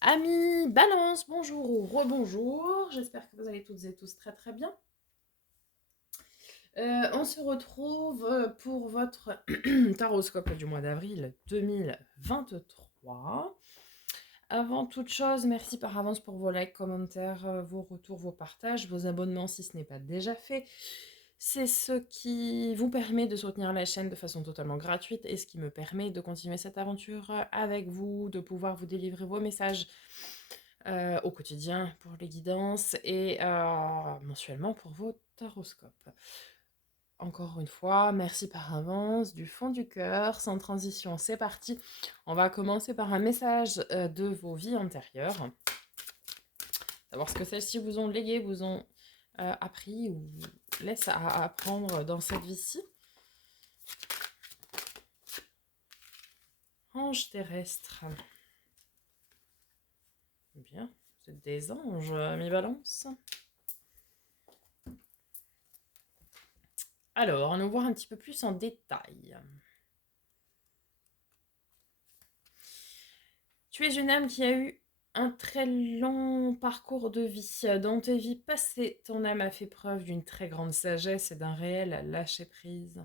Amis Balance, bonjour ou rebonjour, j'espère que vous allez toutes et tous très très bien. On se retrouve pour votre taroscope du mois d'avril 2023. Avant toute chose, merci par avance pour vos likes, commentaires, vos retours, vos partages, vos abonnements si ce n'est pas déjà fait. C'est ce qui vous permet de soutenir la chaîne de façon totalement gratuite et ce qui me permet de continuer cette aventure avec vous, de pouvoir vous délivrer vos messages au quotidien pour les guidances et mensuellement pour vos horoscopes. Encore une fois, merci par avance, du fond du cœur, sans transition, c'est parti. On va commencer par un message de vos vies antérieures. Savoir ce que celles-ci vous ont légué, vous ont appris ou laissent à apprendre dans cette vie-ci. Ange terrestre. Bien, vous êtes des anges, mes balances. Alors, allons voir un petit peu plus en détail. Tu es une âme qui a eu un très long parcours de vie. Dans tes vies passées, ton âme a fait preuve d'une très grande sagesse et d'un réel lâcher-prise.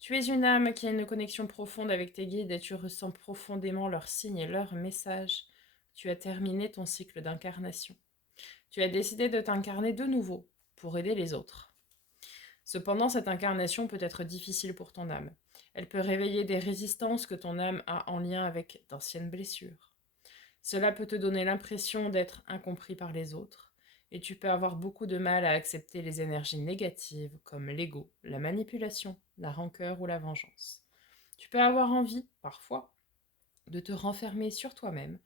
Tu es une âme qui a une connexion profonde avec tes guides et tu ressens profondément leurs signes et leurs messages. Tu as terminé ton cycle d'incarnation. Tu as décidé de t'incarner de nouveau pour aider les autres. Cependant, cette incarnation peut être difficile pour ton âme. Elle peut réveiller des résistances que ton âme a en lien avec d'anciennes blessures. Cela peut te donner l'impression d'être incompris par les autres, et tu peux avoir beaucoup de mal à accepter les énergies négatives comme l'ego, la manipulation, la rancœur ou la vengeance. Tu peux avoir envie, parfois, de te renfermer sur toi-même,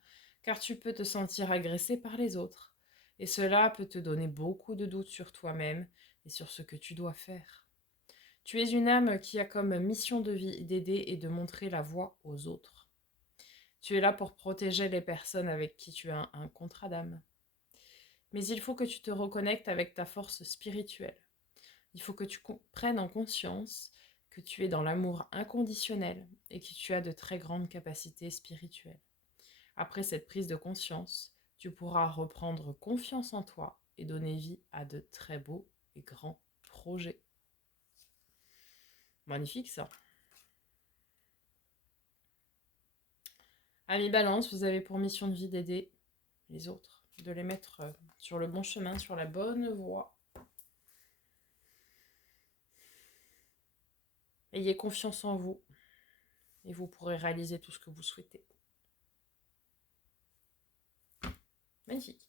car tu peux te sentir agressé par les autres, et cela peut te donner beaucoup de doutes sur toi-même et sur ce que tu dois faire. Tu es une âme qui a comme mission de vie d'aider et de montrer la voie aux autres. Tu es là pour protéger les personnes avec qui tu as un contrat d'âme. Mais il faut que tu te reconnectes avec ta force spirituelle. Il faut que tu prennes en conscience que tu es dans l'amour inconditionnel et que tu as de très grandes capacités spirituelles. Après cette prise de conscience, tu pourras reprendre confiance en toi et donner vie à de très beaux et grands projets. Magnifique ça. Amis Balance, vous avez pour mission de vie d'aider les autres, de les mettre sur le bon chemin, sur la bonne voie. Ayez confiance en vous et vous pourrez réaliser tout ce que vous souhaitez. Magnifique.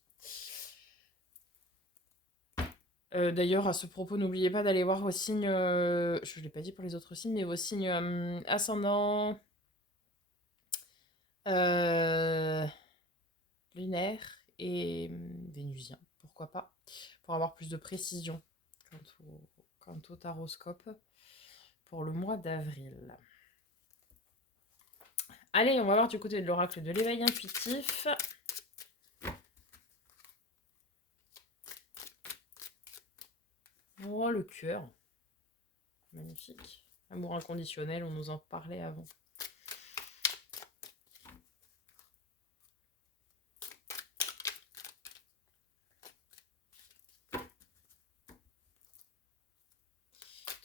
D'ailleurs, à ce propos, n'oubliez pas d'aller voir vos signes, je ne l'ai pas dit pour les autres signes, mais vos signes ascendants, euh, lunaires et vénusiens, pourquoi pas, pour avoir plus de précision quant au taroscope pour le mois d'avril. Allez, on va voir du côté de l'oracle de l'éveil intuitif. Oh, le cœur. Magnifique. Amour inconditionnel, on nous en parlait avant.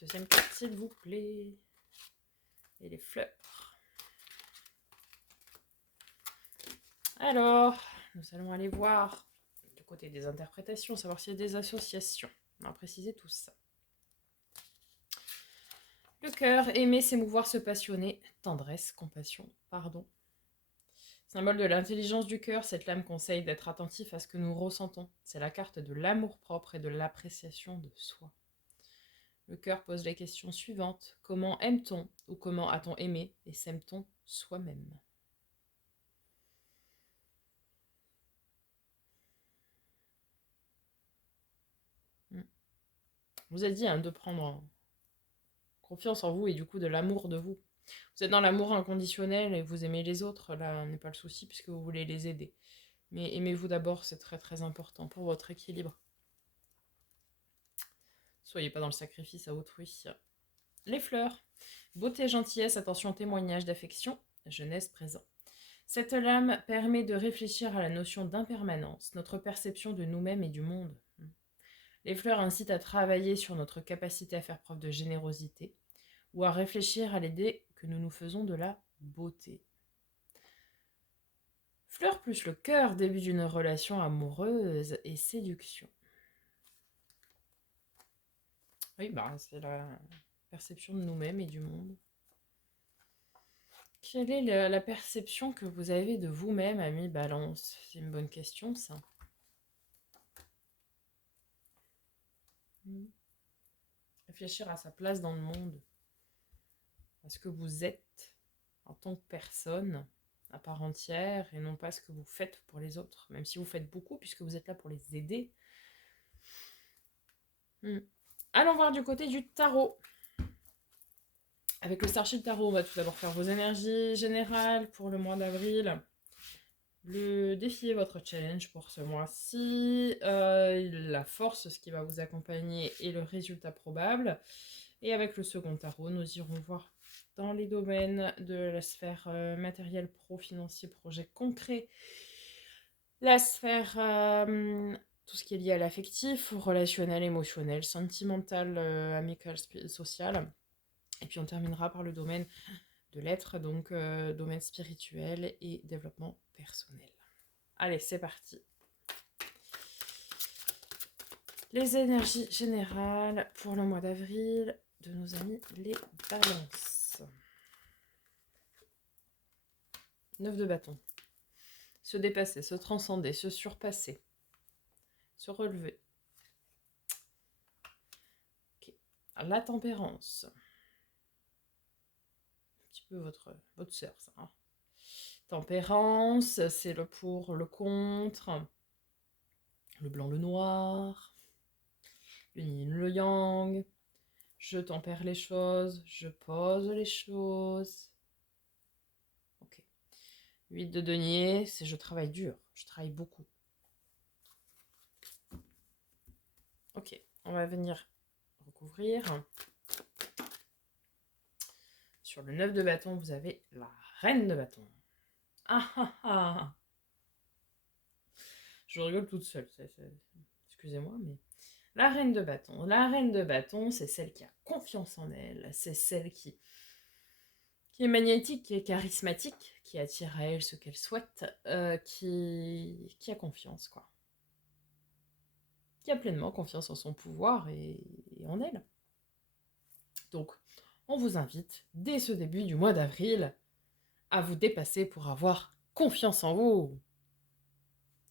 Deuxième carte, s'il vous plaît. Et les fleurs. Alors, nous allons aller voir du côté des interprétations, savoir s'il y a des associations. On va préciser tout ça. Le cœur, aimer, s'émouvoir, se passionner. Tendresse, compassion, pardon. Symbole de l'intelligence du cœur, cette lame conseille d'être attentif à ce que nous ressentons. C'est la carte de l'amour-propre et de l'appréciation de soi. Le cœur pose les questions suivantes. Comment aime-t-on ou comment a-t-on aimé et s'aime-t-on soi-même? Je vous ai dit de prendre confiance en vous et du coup de l'amour de vous. Vous êtes dans l'amour inconditionnel et vous aimez les autres, là n'est pas le souci puisque vous voulez les aider. Mais aimez-vous d'abord, c'est très très important pour votre équilibre. Soyez pas dans le sacrifice à autrui. Les fleurs. Beauté, gentillesse, attention, témoignage d'affection, jeunesse, présent. Cette lame permet de réfléchir à la notion d'impermanence, notre perception de nous-mêmes et du monde. Les fleurs incitent à travailler sur notre capacité à faire preuve de générosité ou à réfléchir à l'idée que nous nous faisons de la beauté. Fleur plus le cœur, début d'une relation amoureuse et séduction. Oui, c'est la perception de nous-mêmes et du monde. Quelle est la perception que vous avez de vous-même, ami Balance? C'est une bonne question, ça. Réfléchir à sa place dans le monde, à ce que vous êtes en tant que personne à part entière et non pas ce que vous faites pour les autres, même si vous faites beaucoup puisque vous êtes là pour les aider. Allons voir du côté du tarot. Avec le Starship Tarot, on va tout d'abord faire vos énergies générales pour le mois d'avril. Le défi est votre challenge pour ce mois-ci. La force, ce qui va vous accompagner, et le résultat probable. Et avec le second tarot, nous irons voir dans les domaines de la sphère matérielle, pro, financier, projet concret, la sphère, tout ce qui est lié à l'affectif, relationnel, émotionnel, sentimental, amical, social. Et puis on terminera par le domaine de l'être, donc domaine spirituel et développement personnel. Allez, c'est parti. Les énergies générales pour le mois d'avril de nos amis les balances. 9 de bâton. Se dépasser, se transcender, se surpasser, se relever. Okay. La tempérance. Un petit peu votre sœur, ça. Hein. Tempérance, c'est le pour, le contre, le blanc, le noir, le yin, le yang. Je tempère les choses, je pose les choses. Ok. 8 de denier, c'est je travaille dur, je travaille beaucoup. Ok, on va venir recouvrir. Sur le 9 de bâton, vous avez la reine de bâton. Ah ah ah. Je rigole toute seule, excusez-moi, mais... La reine de bâton. La reine de bâton, c'est celle qui a confiance en elle, c'est celle qui est magnétique, qui est charismatique, qui attire à elle ce qu'elle souhaite, qui a confiance, quoi. Qui a pleinement confiance en son pouvoir et en elle. Donc, on vous invite, dès ce début du mois d'avril, à vous dépasser pour avoir confiance en vous.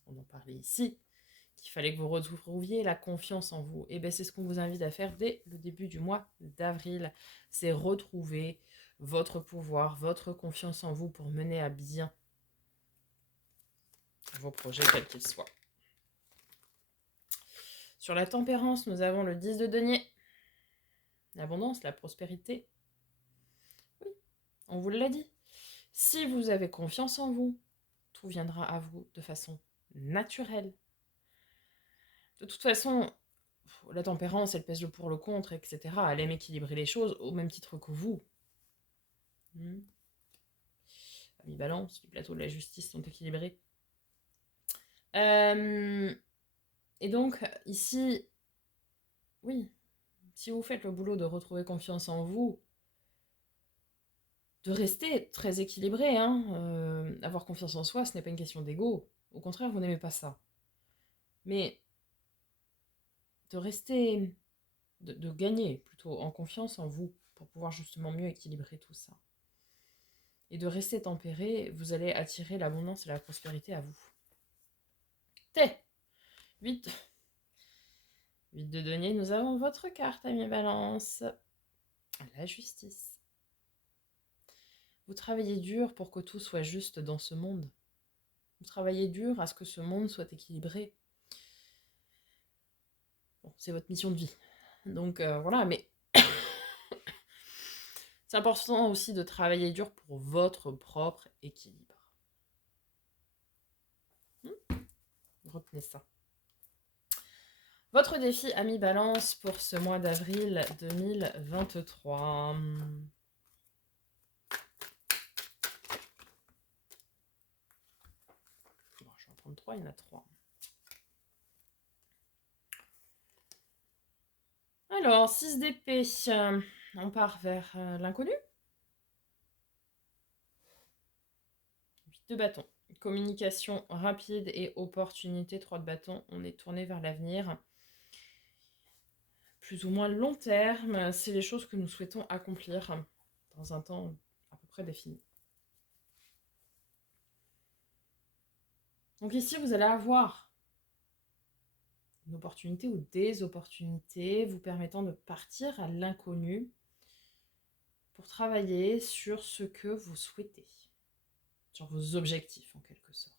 On en parlait ici, qu'il fallait que vous retrouviez la confiance en vous. Et bien, c'est ce qu'on vous invite à faire dès le début du mois d'avril. C'est retrouver votre pouvoir, votre confiance en vous pour mener à bien vos projets, quels qu'ils soient. Sur la tempérance, nous avons le 10 de denier. L'abondance, la prospérité. Oui, on vous l'a dit. Si vous avez confiance en vous, tout viendra à vous de façon naturelle. De toute façon, la tempérance, elle pèse le pour, le contre, etc. Elle aime équilibrer les choses au même titre que vous. Ami Balance, les plateaux de la justice sont équilibrés. Et donc, ici, oui, si vous faites le boulot de retrouver confiance en vous, de rester très équilibré, hein, avoir confiance en soi, ce n'est pas une question d'ego. Au contraire, vous n'aimez pas ça. Mais de rester, de gagner plutôt en confiance en vous pour pouvoir justement mieux équilibrer tout ça. Et de rester tempéré, vous allez attirer l'abondance et la prospérité à vous. 8 de denier, nous avons votre carte, ami Balance. La justice. Vous travaillez dur pour que tout soit juste dans ce monde. Vous travaillez dur à ce que ce monde soit équilibré. Bon, c'est votre mission de vie. Donc voilà, mais c'est important aussi de travailler dur pour votre propre équilibre. Retenez ça. Votre défi, ami Balance, pour ce mois d'avril 2023. prendre 3, il y en a 3. Alors, 6 d'épée, on part vers l'inconnu. 8 de bâton. Communication rapide et opportunité, 3 de bâton. On est tourné vers l'avenir. Plus ou moins long terme, c'est les choses que nous souhaitons accomplir dans un temps à peu près défini. Donc ici, vous allez avoir une opportunité ou des opportunités vous permettant de partir à l'inconnu pour travailler sur ce que vous souhaitez, sur vos objectifs en quelque sorte.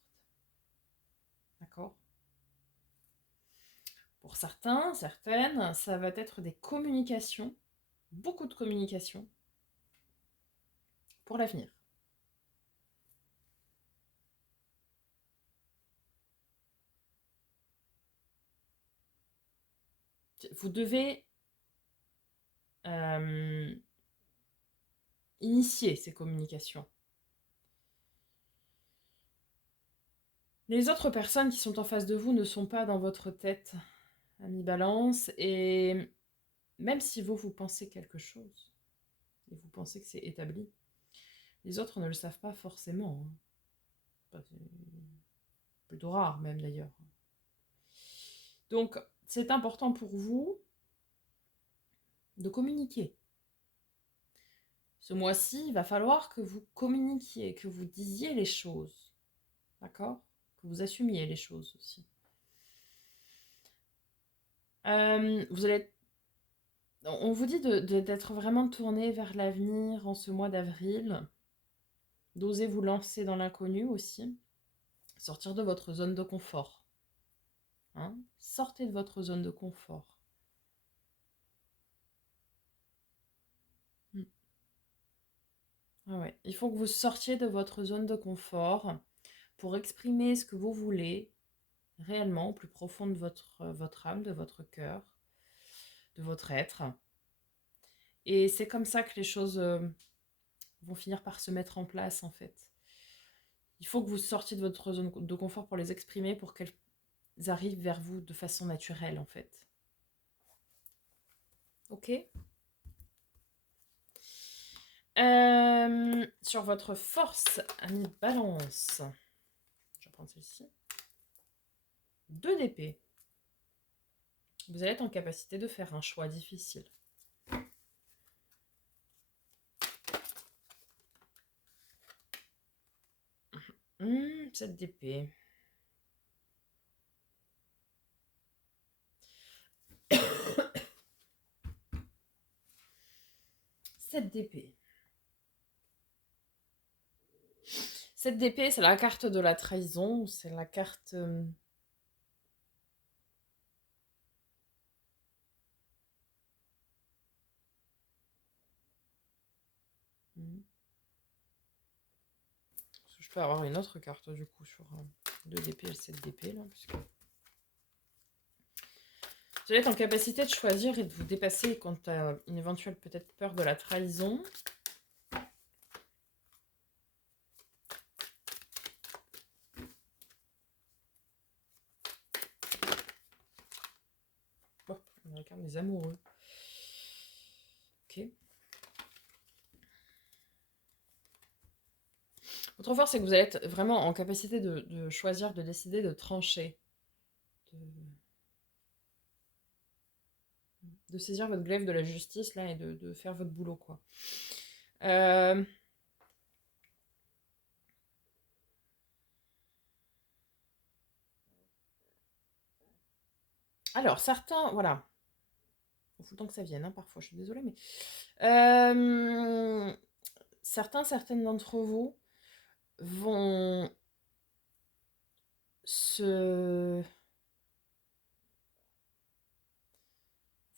D'accord ? Pour certains, certaines, ça va être des communications, beaucoup de communications pour l'avenir. Vous devez initier ces communications. Les autres personnes qui sont en face de vous ne sont pas dans votre tête, ami Balance, et même si vous pensez quelque chose, et vous pensez que c'est établi, les autres ne le savent pas forcément. C'est plutôt rare même d'ailleurs. Donc c'est important pour vous de communiquer. Ce mois-ci, il va falloir que vous communiquiez, que vous disiez les choses. D'accord ? Que vous assumiez les choses aussi. Vous allez... On vous dit d'être vraiment tourné vers l'avenir en ce mois d'avril. D'oser vous lancer dans l'inconnu aussi. Sortir de votre zone de confort. Hein ? Sortez de votre zone de confort. Ah ouais. Il faut que vous sortiez de votre zone de confort pour exprimer ce que vous voulez réellement au plus profond de votre âme, de votre cœur, de votre être. Et c'est comme ça que les choses vont finir par se mettre en place en fait. Il faut que vous sortiez de votre zone de confort pour les exprimer, pour qu'elles arrivent vers vous de façon naturelle en fait. Ok ? Sur votre force, ami Balance. Je vais prendre celle-ci. 2 d'épée. Vous allez être en capacité de faire un choix difficile. 7 d'épée. 7 d'épée. 7 d'épée, c'est la carte de la trahison. C'est la carte... Je peux avoir une autre carte du coup sur 2 d'épée et 7 d'épée là. Puisque... Vous allez être en capacité de choisir et de vous dépasser quant à une éventuelle peut-être peur de la trahison. Oh, on regarde les amoureux. Ok. Votre force, c'est que vous allez être vraiment en capacité de choisir, de décider, de trancher. De saisir votre glaive de la justice là et de faire votre boulot quoi. Alors certains, voilà, il faut le temps que ça vienne, hein, parfois je suis désolée, mais certaines d'entre vous vont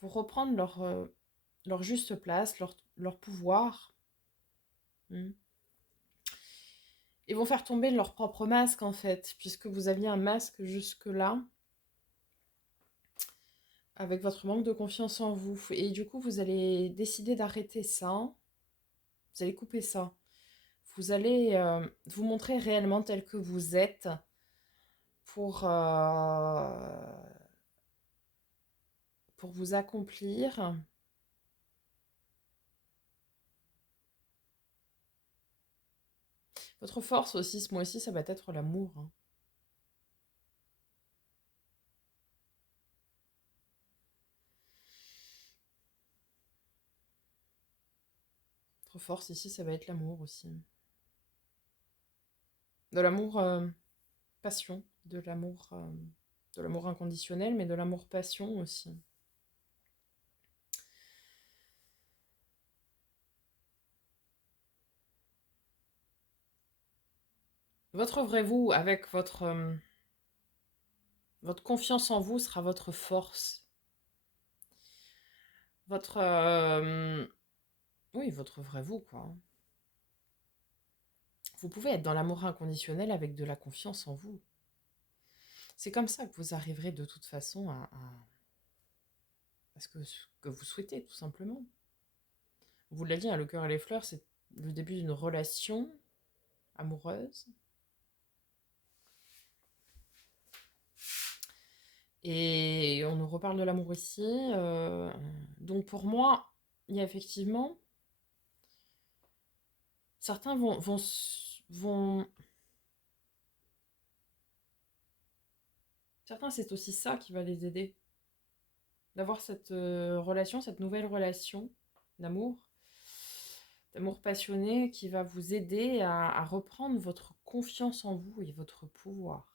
vont reprendre leur juste place, leur pouvoir. Ils vont faire tomber leur propre masque en fait, puisque vous aviez un masque jusque-là, avec votre manque de confiance en vous. Et du coup, vous allez décider d'arrêter ça. Vous allez couper ça. Vous allez vous montrer réellement tel que vous êtes, pour vous accomplir. Votre force aussi, ce mois-ci, ça va être l'amour. Hein. Votre force ici, ça va être l'amour aussi. De l'amour passion, de l'amour inconditionnel, mais de l'amour passion aussi. Votre vrai vous, avec votre confiance en vous, sera votre force. Votre oui, votre vrai vous, quoi. Vous pouvez être dans l'amour inconditionnel avec de la confiance en vous. C'est comme ça que vous arriverez de toute façon à ce que vous souhaitez, tout simplement. Vous l'avez dit, hein, le cœur et les fleurs, c'est le début d'une relation amoureuse. Et on nous reparle de l'amour ici. Donc pour moi, il y a effectivement... Certains vont... Certains, c'est aussi ça qui va les aider. D'avoir cette relation, cette nouvelle relation d'amour passionné qui va vous aider à reprendre votre confiance en vous et votre pouvoir.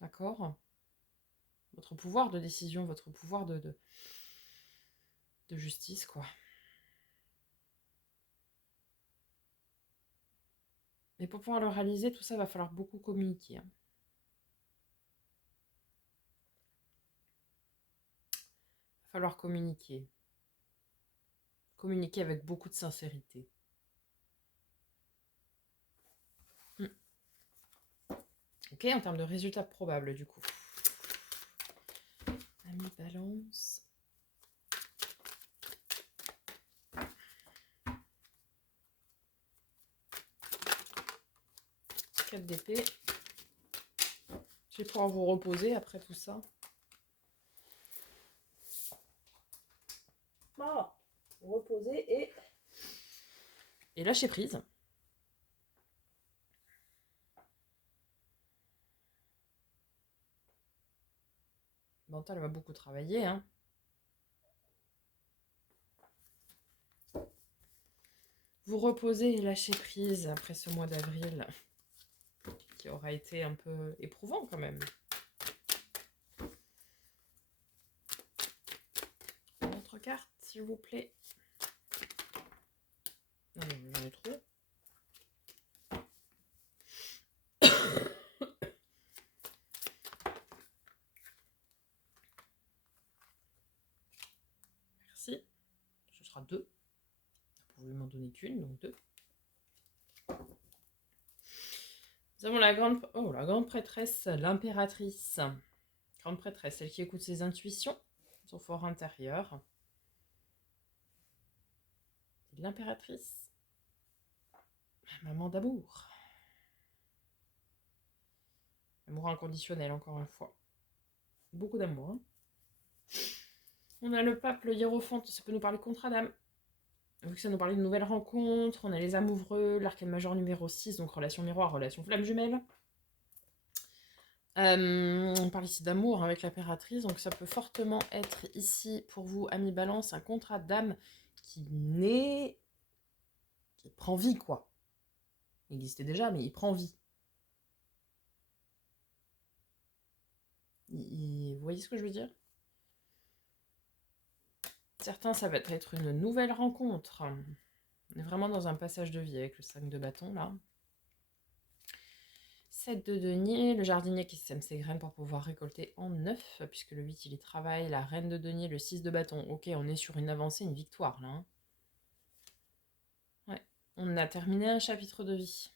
D'accord ? Votre pouvoir de décision, votre pouvoir de justice, quoi. Mais pour pouvoir le réaliser, tout ça, va falloir beaucoup communiquer. Hein. Va falloir communiquer. Communiquer avec beaucoup de sincérité. Ok, en termes de résultats probables, du coup. Ami Balance. 4 d'épée. Je vais pouvoir vous reposer après tout ça. Voilà. Reposer et lâcher prise. Mental va beaucoup travailler. Hein. Vous reposez et lâcher prise après ce mois d'avril qui aura été un peu éprouvant quand même. Une autre carte, s'il vous plaît. Non, j'en ai trop. Merci. Ce sera 2. Vous pouvez m'en donner qu'une, donc 2. Nous avons la grande prêtresse, l'impératrice. Grande prêtresse, celle qui écoute ses intuitions, son fort intérieur. L'impératrice. Maman d'amour. Amour inconditionnel, encore une fois. Beaucoup d'amour. Hein. On a le pape, le hiérophante, ça peut nous parler de contrat d'âme. Vu que ça nous parlait de nouvelles rencontres, on a les amoureux, l'arcane majeur numéro 6, donc relation miroir, relation flamme jumelle. On parle ici d'amour avec l'impératrice, donc ça peut fortement être ici pour vous, amis Balance, un contrat d'âme qui prend vie, quoi. Il existait déjà, mais il prend vie. Vous voyez ce que je veux dire ? Certains, ça va être une nouvelle rencontre. On est vraiment dans un passage de vie avec le 5 de bâton, là. 7 de denier, le jardinier qui sème ses graines pour pouvoir récolter en 9, puisque le 8, il y travaille, la reine de denier, le 6 de bâton. Ok, on est sur une avancée, une victoire, là. Hein. Ouais, on a terminé un chapitre de vie.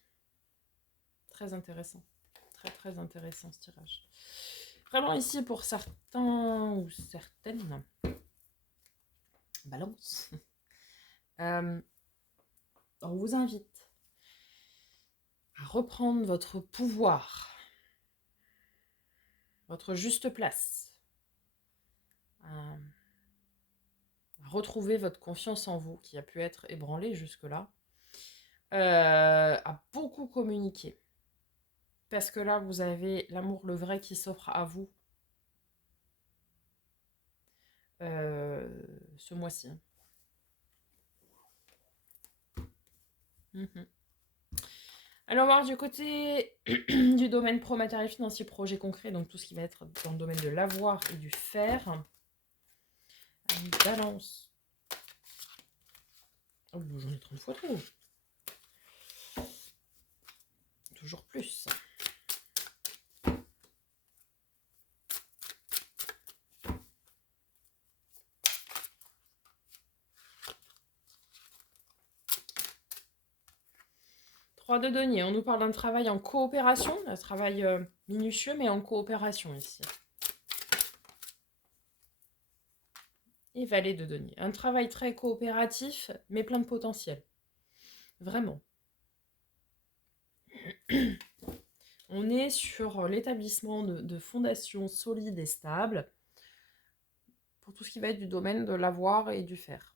Très intéressant. Très, très intéressant, ce tirage. Vraiment ici, pour certains ou certaines, Balance. On vous invite à reprendre votre pouvoir votre juste place, à retrouver votre confiance en vous qui a pu être ébranlée jusque-là, à beaucoup communiquer. Parce que là, vous avez l'amour, le vrai qui s'offre à vous ce mois-ci. Mhm. Alors, voir du côté du domaine pro, matériel financier, projet concret, donc tout ce qui va être dans le domaine de l'avoir et du faire. Une balance. Oh, j'en ai 30 fois trop. Toujours plus. Trois de denier. On nous parle d'un travail en coopération, un travail minutieux, mais en coopération ici. Et valet de denier. Un travail très coopératif, mais plein de potentiel. Vraiment. On est sur l'établissement de fondations solides et stables pour tout ce qui va être du domaine de l'avoir et du faire.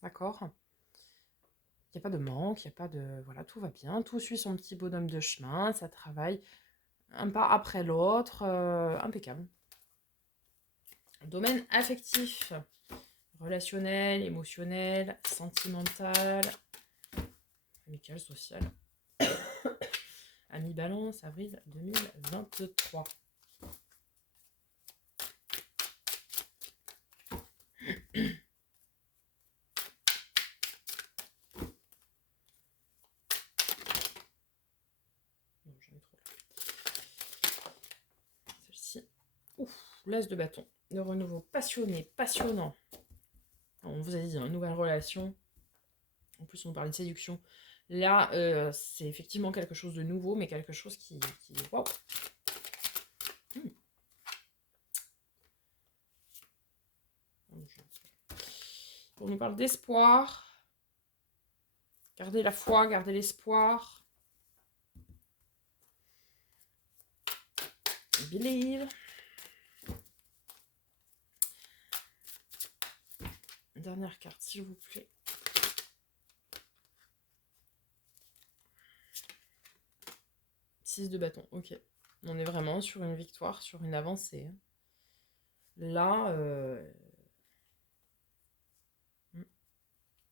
D'accord ? Il n'y a pas de manque, il n'y a pas de... Voilà, tout va bien, tout suit son petit bonhomme de chemin, ça travaille un pas après l'autre, impeccable. Domaine affectif, relationnel, émotionnel, sentimental, amical, social. Ami Balance, avril 2023. Non, j'en ai trop là. Celle-ci. Ouf, l'as de bâton. Le renouveau passionné, passionnant. On vous a dit, une nouvelle relation. En plus, on parlait de séduction. Là, c'est effectivement quelque chose de nouveau, mais quelque chose qui waouh. On nous parle d'espoir. Gardez la foi, gardez l'espoir. Believe. Dernière carte, s'il vous plaît. Six de bâton, ok. On est vraiment sur une victoire, sur une avancée. Là,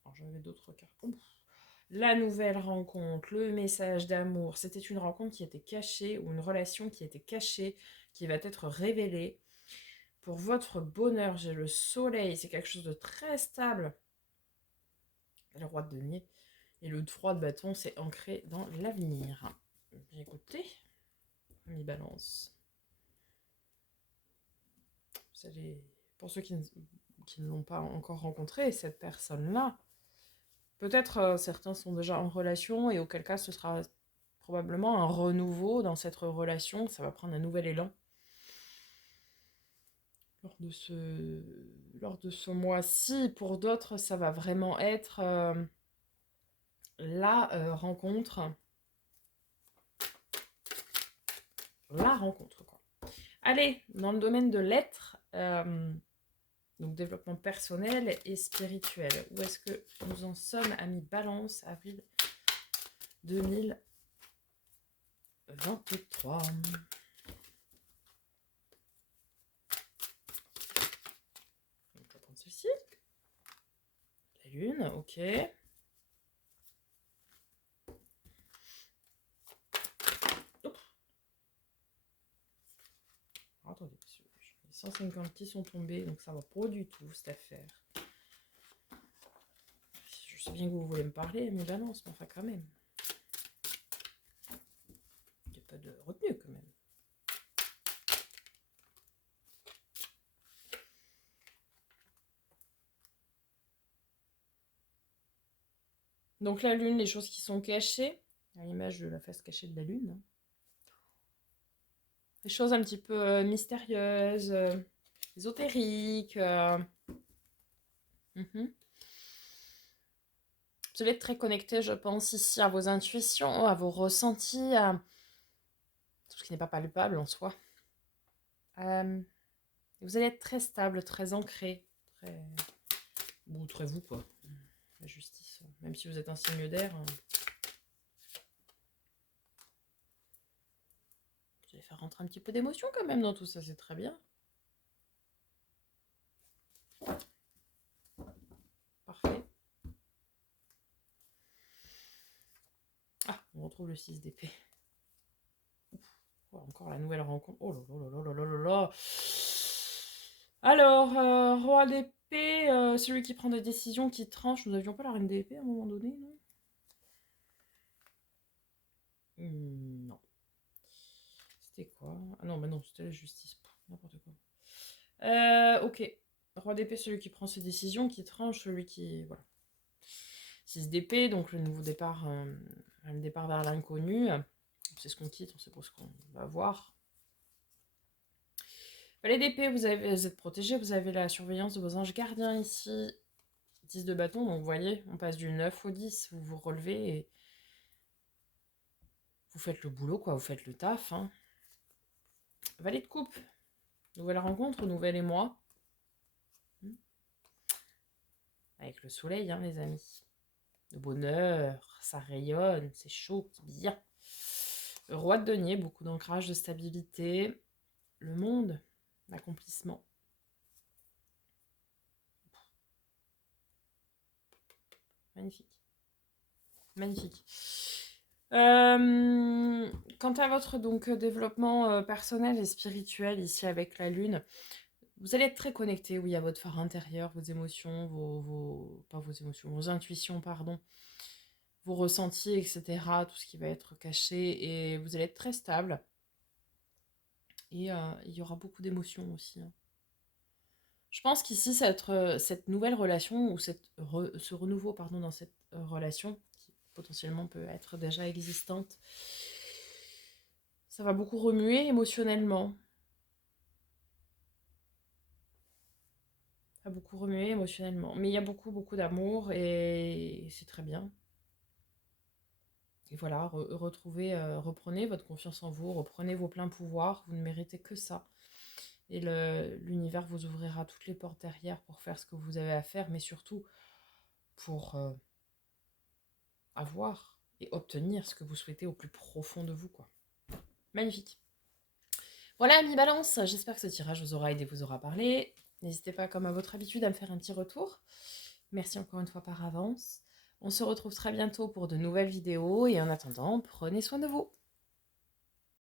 alors j'avais d'autres cartes. Ouf. La nouvelle rencontre, le message d'amour, c'était une rencontre qui était cachée ou une relation qui était cachée, qui va être révélée. Pour votre bonheur, j'ai le soleil, c'est quelque chose de très stable. Le roi de denier. Et le 3 de bâton, c'est ancré dans l'avenir. Bien écoutez, mi balance. Vous allez, pour ceux qui ne l'ont pas encore rencontré, cette personne-là, peut-être certains sont déjà en relation et auquel cas ce sera probablement un renouveau dans cette relation, ça va prendre un nouvel élan. Lors de ce mois-ci, pour d'autres, ça va vraiment être la rencontre. La rencontre, quoi. Allez, dans le domaine de l'être, donc développement personnel et spirituel. Où est-ce que nous en sommes, amis Balance, avril 2023. On va prendre ceci. La lune, ok. Alors, attendez, 150 qui sont tombés, donc ça va pas du tout cette affaire. Je sais bien que vous voulez me parler, mais Balance, mais enfin quand même. Il n'y a pas de retenue quand même. Donc la lune, les choses qui sont cachées, à l'image de la face cachée de la lune. Des choses un petit peu mystérieuses, ésotériques. Vous allez être très connecté, je pense, ici à vos intuitions, à vos ressentis, à tout ce qui n'est pas palpable en soi. Vous allez être très stable, très ancré, très... Ou très vous, quoi. La justice, même si vous êtes un signe d'air, vous allez faire rentrer un petit peu d'émotion quand même dans tout ça, c'est très bien. Parfait. Ah, on retrouve le 6 d'épée. Oh, encore la nouvelle rencontre. Oh là là là là là là là. Alors, roi d'épée, celui qui prend des décisions, qui tranche. Nous avions pas la reine d'épée à un moment donné, non? Non. C'était quoi? Ah non, bah non, c'était la justice. N'importe quoi. Ok. Roi d'épée, celui qui prend ses décisions, qui tranche, celui qui... Voilà. 6 d'épée, donc le nouveau départ, le départ vers l'inconnu. On sait ce qu'on quitte, on sait pas ce qu'on va voir. Valet d'épée, vous êtes protégé, vous avez la surveillance de vos anges gardiens ici. 10 de bâton, donc vous voyez, on passe du 9 au 10, vous vous relevez et vous faites le boulot, quoi, vous faites le taf. Hein. Valet de coupe, nouvelle rencontre, nouvel émoi. Avec le soleil, hein, les amis. Le bonheur, ça rayonne, c'est chaud, c'est bien. Le roi de denier, beaucoup d'ancrage, de stabilité. Le monde, l'accomplissement. Magnifique. Magnifique. Quant à votre donc, développement personnel et spirituel ici avec la lune, vous allez être très connecté, oui, à votre phare intérieur, vos émotions, pas vos émotions, vos intuitions, pardon, vos ressentis, etc., tout ce qui va être caché, et vous allez être très stable. Et il y aura beaucoup d'émotions aussi. Hein. Je pense qu'ici, cette nouvelle relation, ou ce renouveau pardon, dans cette relation, qui potentiellement peut être déjà existante, ça va beaucoup remuer émotionnellement. Ça va beaucoup remuer émotionnellement. Mais il y a beaucoup, beaucoup d'amour et c'est très bien. Et voilà, reprenez votre confiance en vous, reprenez vos pleins pouvoirs, vous ne méritez que ça. Et l'univers vous ouvrira toutes les portes derrière pour faire ce que vous avez à faire, mais surtout pour avoir et obtenir ce que vous souhaitez au plus profond de vous, quoi. Magnifique. Voilà, amis Balance, j'espère que ce tirage vous aura aidé, vous aura parlé. N'hésitez pas, comme à votre habitude, à me faire un petit retour. Merci encore une fois par avance. On se retrouve très bientôt pour de nouvelles vidéos et en attendant, prenez soin de vous.